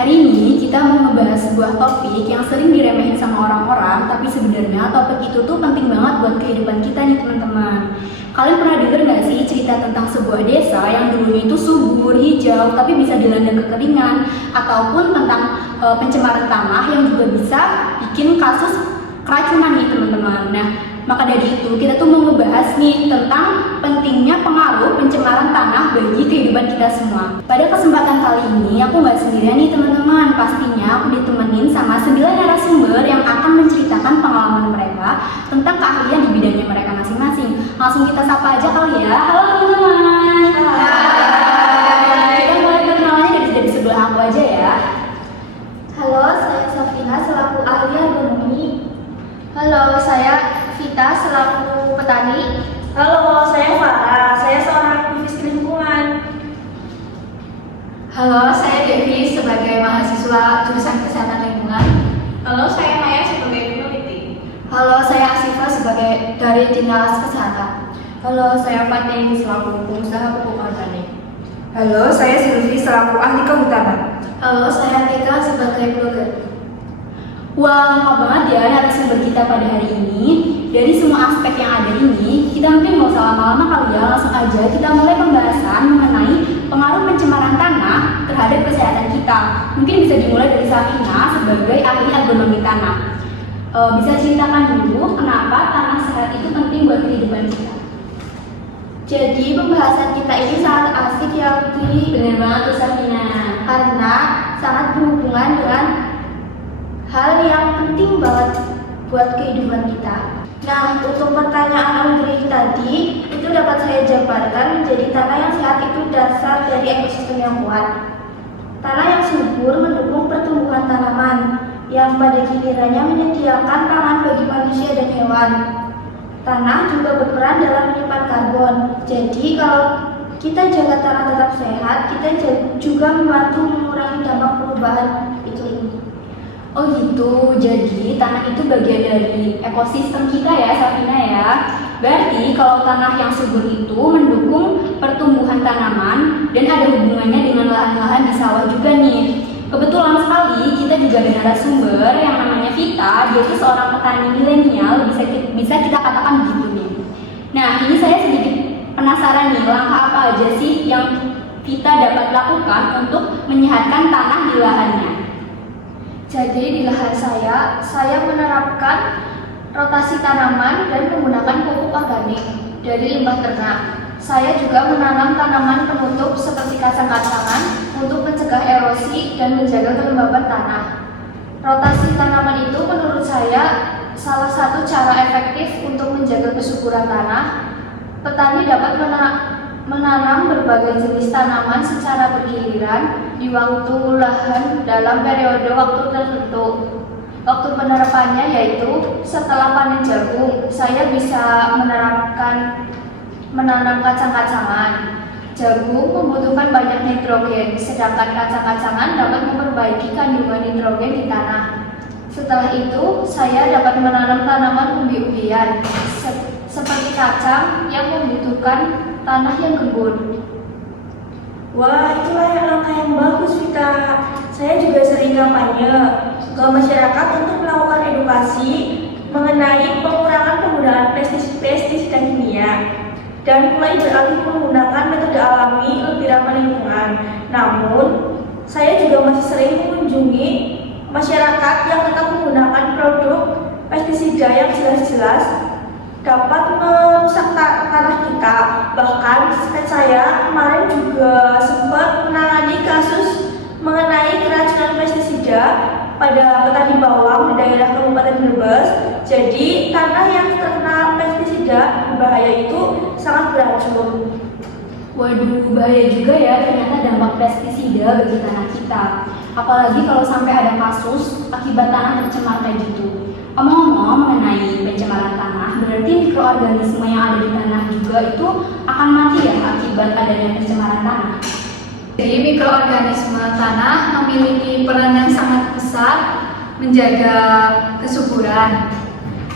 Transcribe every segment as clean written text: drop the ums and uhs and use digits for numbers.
Hari ini kita mau ngebahas sebuah topik yang sering diremehin sama orang-orang, tapi sebenarnya topik itu tuh penting banget buat kehidupan kita nih teman-teman. Kalian pernah denger gak sih cerita tentang sebuah desa yang dulunya itu subur, hijau, tapi bisa dilanda kekeringan, ataupun tentang pencemaran tanah yang juga bisa bikin kasus keracunan nih teman-teman. Nah, maka dari itu kita tuh mau ngebahas nih tentang pentingnya pengaruh pencemaran tanah bagi kehidupan kita semua. Pada kesempatan kali ini aku nggak sendirian nih teman-teman. Pastinya aku ditemenin sama 9 narasumber yang akan menceritakan pengalaman mereka tentang keahlian di bidangnya mereka masing-masing. Langsung kita sapa aja kali ya. Halo teman-teman. Hai. Kita mulai perkenalannya dari sebelah aku aja ya. Halo, saya Safina selaku ahli agronomi. Halo, saya Vita selaku petani. Halo, saya Farah. Saya seorang aktivis lingkungan. Halo, saya Devi sebagai mahasiswa jurusan Kesehatan Lingkungan. Halo, saya Maya sebagai peneliti. Halo, saya Asifa sebagai dari Dinas Kesehatan. Halo, saya Fatih selaku pengusaha pupuk organik. Halo, saya Silvi selaku ahli kehutanan. Halo, saya Tika sebagai blogger. Wah, lengkap banget ya narasumber kita pada hari ini. Dari semua aspek yang ada ini, kita mungkin nggak usah lama-lama kali ya, langsung aja kita mulai pembahasan mengenai pengaruh pencemaran tanah terhadap kesehatan kita. Mungkin bisa dimulai dari Safina sebagai ahli agronomi tanah. Bisa ceritakan dulu kenapa tanah sehat itu penting buat kehidupan kita? Jadi pembahasan kita ini sangat asik ya Putri. Bener banget tuh Safina. Karena sangat berhubungan dengan hal yang penting banget buat kehidupan kita. Nah, untuk pertanyaan Andri tadi, itu dapat saya jabarkan menjadi tanah yang sehat itu dasar dari ekosistem yang kuat. Tanah yang subur mendukung pertumbuhan tanaman, yang pada gilirannya menyediakan pangan bagi manusia dan hewan. Tanah juga berperan dalam menyimpan karbon. Jadi, kalau kita jaga tanah tetap sehat, kita juga membantu mengurangi dampak perubahan iklim. Oh gitu, jadi tanah itu bagian dari ekosistem kita ya Safina ya. Berarti kalau tanah yang subur itu mendukung pertumbuhan tanaman dan ada hubungannya dengan lahan-lahan di sawah juga nih. Kebetulan sekali kita juga ada narasumber yang namanya Vita, dia itu seorang petani milenial, bisa kita katakan begitu nih. Nah, ini saya sedikit penasaran nih, langkah apa aja sih yang Vita dapat lakukan untuk menyehatkan tanah di lahannya? Jadi di lahan saya menerapkan rotasi tanaman dan menggunakan pupuk organik dari limbah ternak. Saya juga menanam tanaman penutup seperti kacang-kacangan untuk mencegah erosi dan menjaga kelembaban tanah. Rotasi tanaman itu menurut saya salah satu cara efektif untuk menjaga kesuburan tanah. Petani dapat menanam berbagai jenis tanaman secara bergiliran di waktu lahan dalam periode waktu tertentu. Waktu penerapannya yaitu setelah panen jagung, saya bisa menanam kacang-kacangan. Jagung membutuhkan banyak nitrogen, sedangkan kacang-kacangan dapat memperbaiki kandungan nitrogen di tanah. Setelah itu, saya dapat menanam tanaman umbi-umbian seperti kacang yang membutuhkan tanah yang gembur. Wah, itulah langkah yang bagus, Vita. Saya juga sering kampanye ke masyarakat untuk melakukan edukasi mengenai pengurangan penggunaan pestisida kimia dan mulai beralih menggunakan metode alami lebih ramah lingkungan. Namun, saya juga masih sering mengunjungi masyarakat yang tetap menggunakan produk pestisida yang jelas-jelas dapat merusak tanah kita. Bahkan saya kemarin juga sempat menangani kasus mengenai keracunan pestisida pada petani bawang di daerah Kabupaten Brebes. Jadi tanah yang terkena pestisida berbahaya itu sangat beracun. Waduh, bahaya juga ya ternyata dampak pestisida bagi tanah kita. Apalagi kalau sampai ada kasus akibat tanah tercemar kayak gitu. Omong-omong mengenai pencemaran tanah, berarti mikroorganisme yang ada di tanah juga itu akan mati ya akibat adanya pencemaran tanah. Jadi mikroorganisme tanah memiliki peran yang sangat besar menjaga kesuburan.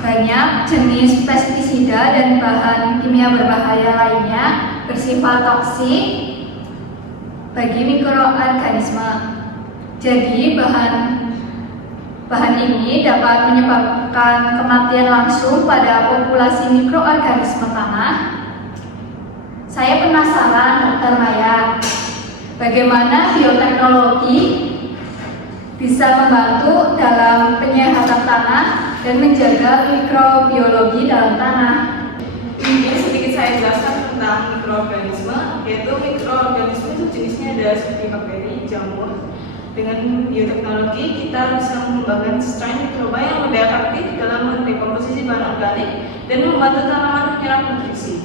Banyak jenis pestisida dan bahan kimia berbahaya lainnya bersifat toksik bagi mikroorganisme. Jadi bahan ini dapat menyebabkan kematian langsung pada populasi mikroorganisme tanah. Saya penasaran, Dr. Maya, bagaimana bioteknologi bisa membantu dalam penyehatan tanah dan menjaga mikrobiologi dalam tanah. Ini sedikit saya jelaskan tentang mikroorganisme, yaitu mikroorganisme itu jenisnya ada seperti bakteri, jamur. Dengan bioteknologi kita bisa mengembangkan strain mikroba yang lebih aktif dalam mendekomposisi bahan organik dan membantu tanaman menyerap nutrisi.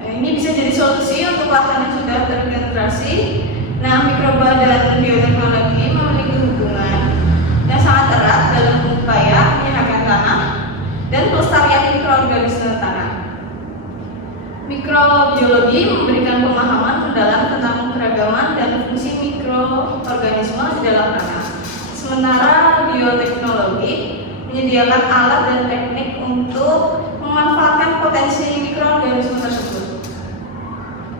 Ini bisa jadi solusi untuk lahan yang sudah terdegenerasi. Nah, mikroba dan bioteknologi memiliki hubungan yang sangat erat dalam upaya menyehatkan tanah dan pelestarian mikroorganisme tanah. Mikrobiologi memberikan pemahaman mendalam tentang keragaman dan fungsi mikroorganisme di dalam tanah. Sementara bioteknologi menyediakan alat dan teknik untuk memanfaatkan potensi mikroorganisme tersebut.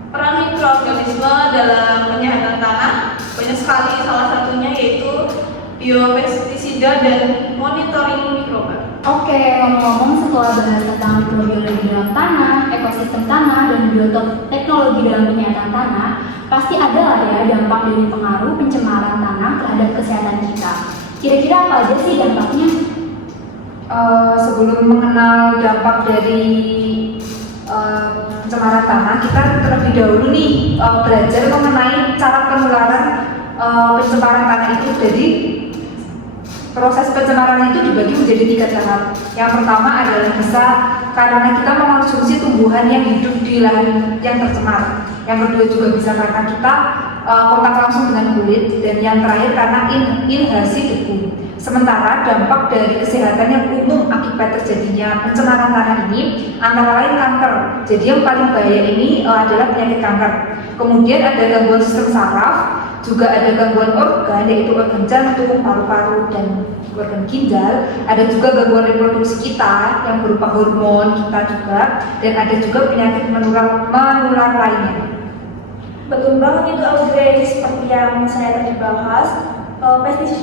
Peran mikroorganisme dalam penyehatan tanah banyak sekali, salah satunya yaitu biopestisida dan monitoring mikroba. Oke, ngomong-ngomong setelah bahas tentang mikrobiologi dalam tanah, ekosistem tanah, dan bioteknologi dalam penyehatan tanah, pasti ada lah ya dampak dari pengaruh pencemaran tanah terhadap kesehatan kita. Kira-kira apa aja sih dampaknya? Sebelum mengenal dampak dari pencemaran tanah, kita terlebih dahulu nih belajar mengenai cara penularan pencemaran tanah itu. Jadi proses pencemaran itu dibagi menjadi 3 tahap. Yang pertama adalah bisa karena kita mengonsumsi tumbuhan yang hidup di lahan yang tercemar. Yang kedua juga bisa karena kita kontak langsung dengan kulit, dan yang terakhir karena inhalasi debu. Sementara dampak dari kesehatan yang umum akibat terjadinya pencemaran tanah ini antara lain kanker. Jadi yang paling bahaya ini adalah penyakit kanker. Kemudian ada gangguan sistem saraf, juga ada gangguan organ yaitu organ jantung, paru-paru, dan organ ginjal. Ada juga gangguan reproduksi kita yang berupa hormon kita juga, dan ada juga penyakit menular lainnya. Betul banget itu Audrey, seperti yang saya tadi bahas.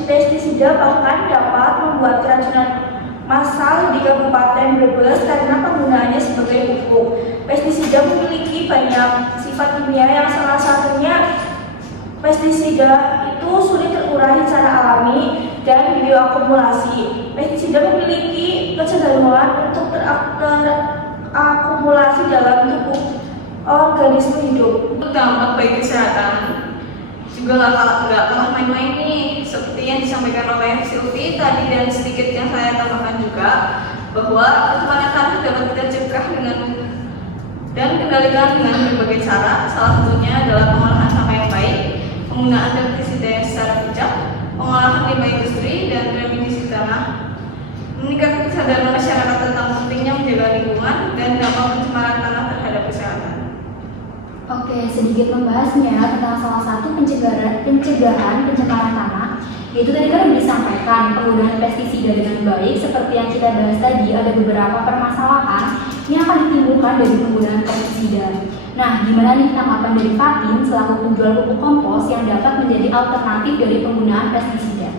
Pestisida bahkan dapat membuat keracunan massal di Kabupaten Brebes karena penggunaannya sebagai pupuk. Pestisida memiliki banyak sifat kimia yang salah satunya pestisida itu sulit terurai secara alami dan bioakumulasi. Pestisida memiliki kecenderungan untuk terakumulasi dalam tubuh organisme hidup. Dampak bagi kesehatan juga nggak kalah main-main nih, seperti yang disampaikan oleh Silvi tadi dan sedikit yang saya tambahkan juga, bahwa pencemaran tanah dapat kita cegah dan kendalikan dengan berbagai cara. Salah satunya adalah pengolahan sampah yang baik, penggunaan pestisida yang secara bijak, pengolahan limbah industri, dan remedisi tanah. Meningkatkan kesadaran masyarakat tentang pentingnya menjaga lingkungan dan dampak pencemaran tanah terhadap kesehatan. Oke, sedikit membahasnya tentang salah satu pencegahan pencemaran tanah. Itu tadi kan disampaikan penggunaan pestisida dengan baik. Seperti yang kita bahas tadi, ada beberapa permasalahan yang akan ditimbulkan dari penggunaan pestisida. Nah, gimana nih tanggapan dari Fatin selaku penjual pupuk kompos yang dapat menjadi alternatif dari penggunaan pestisida?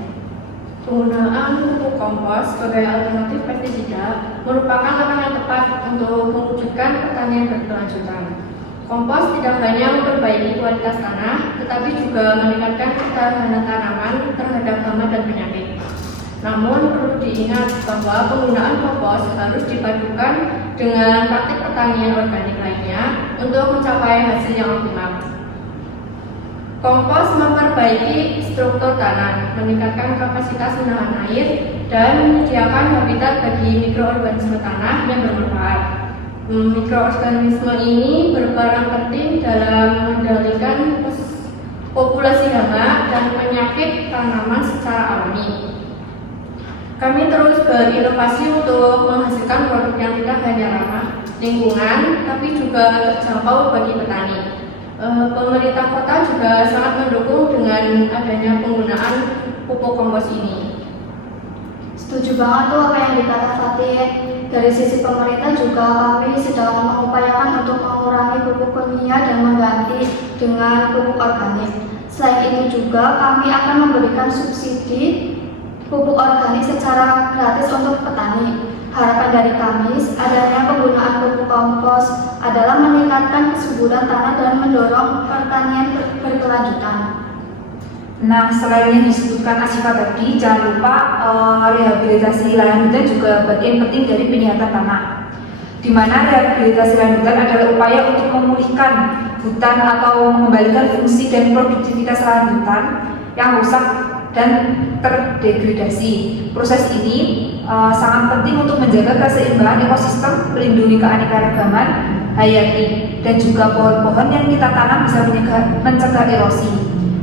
Penggunaan pupuk kompos sebagai alternatif pestisida merupakan langkah yang tepat untuk mewujudkan pertanian berkelanjutan. Kompos tidak hanya memperbaiki kualitas tanah, tetapi juga meningkatkan ketahanan tanaman terhadap hama dan penyakit. Namun perlu diingat bahwa penggunaan kompos harus dipadukan dengan praktik pertanian organik lainnya untuk mencapai hasil yang optimal. Kompos memperbaiki struktur tanah, meningkatkan kapasitas menahan air, dan menyediakan habitat bagi mikroorganisme tanah yang bermanfaat. Mikroorganisme ini berperan penting dalam mengendalikan populasi hama dan penyakit tanaman secara alami. Kami terus berinovasi untuk menghasilkan produk yang tidak hanya ramah lingkungan, tapi juga terjangkau bagi petani. Pemerintah kota juga sangat mendukung dengan adanya penggunaan pupuk kompos ini. Setuju banget tuh apa yang dikata Fatin. Dari sisi pemerintah juga kami sedang mengupayakan untuk mengurangi pupuk kimia dan mengganti dengan pupuk organik. Selain itu juga kami akan memberikan subsidi pupuk organik secara gratis untuk petani. Harapan dari kami adanya penggunaan pupuk kompos adalah meningkatkan kesuburan tanah dan mendorong pertanian berkelanjutan. Nah, selain yang disebutkan Asifa tadi, jangan lupa rehabilitasi lahan hutan juga bagian penting dari penyihatan tanah. Di mana rehabilitasi lahan hutan adalah upaya untuk memulihkan hutan atau mengembalikan fungsi dan produktivitas lahan hutan yang rusak dan terdegradasi. Proses ini sangat penting untuk menjaga keseimbangan ekosistem, melindungi keanekaragaman hayati, dan juga pohon-pohon yang kita tanam bisa mencegah erosi,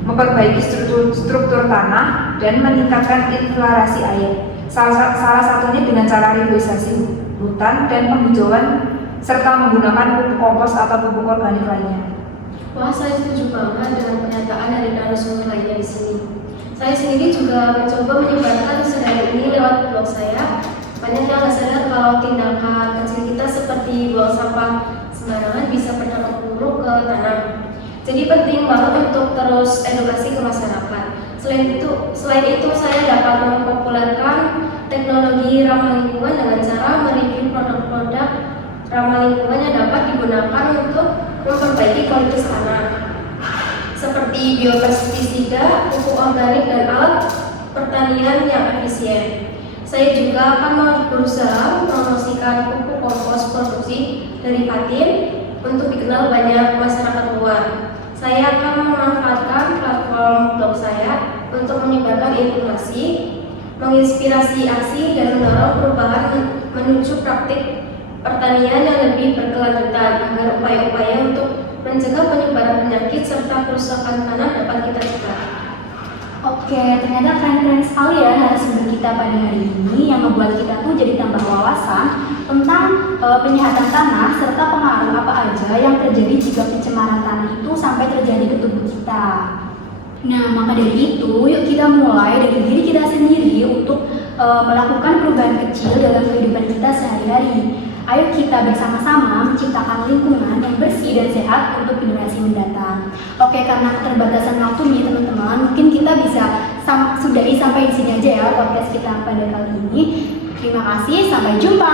memperbaiki struktur tanah, dan meningkatkan infiltrasi air. Salah satunya dengan cara reboisasi hutan dan penghijauan serta menggunakan pupuk kompos atau pupuk organik lainnya. Wah, saya setuju banget dengan pernyataan dari narasumber lainnya di sini. Saya sendiri juga mencoba menyebarkan kesadaran ini lewat blog saya. Banyak yang nggak sadar kalau tindakan kecil kita seperti buang sampah sembarangan bisa berdampak buruk ke tanah. Jadi penting banget untuk terus edukasi ke masyarakat. Selain itu saya dapat mempopulerkan teknologi ramah lingkungan dengan cara mereview produk-produk ramah lingkungan yang dapat digunakan untuk memperbaiki kualitas tanah, seperti biopestisida, pupuk organik, dan alat pertanian yang efisien. Saya juga akan berusaha mempromosikan pupuk kompos produksi dari Fatin untuk dikenal banyak masyarakat luar. Saya akan memanfaatkan platform blog saya untuk menyebarkan informasi, menginspirasi aksi, dan mendorong perubahan menuju praktik pertanian yang lebih berkelanjutan agar upaya-upaya untuk mencegah penyebaran penyakit serta kerusakan tanah dapat kita cegah. Oke, ternyata keren-keren sekali ya narasumber kita pada hari ini yang membuat kita tuh jadi tambah wawasan tentang penyihatan tanah serta pengaruh apa aja yang terjadi jika pencemaran tanah itu sampai terjadi ke tubuh kita. Nah, maka dari itu, yuk kita mulai dari diri kita sendiri untuk melakukan perubahan kecil dalam kehidupan kita sehari-hari. Ayo kita bersama-sama menciptakan lingkungan yang bersih dan sehat untuk generasi mendatang. Oke, karena keterbatasan waktu nih teman-teman, mungkin kita bisa sudahi sampai di sini aja ya podcast kita pada kali ini. Terima kasih, sampai jumpa.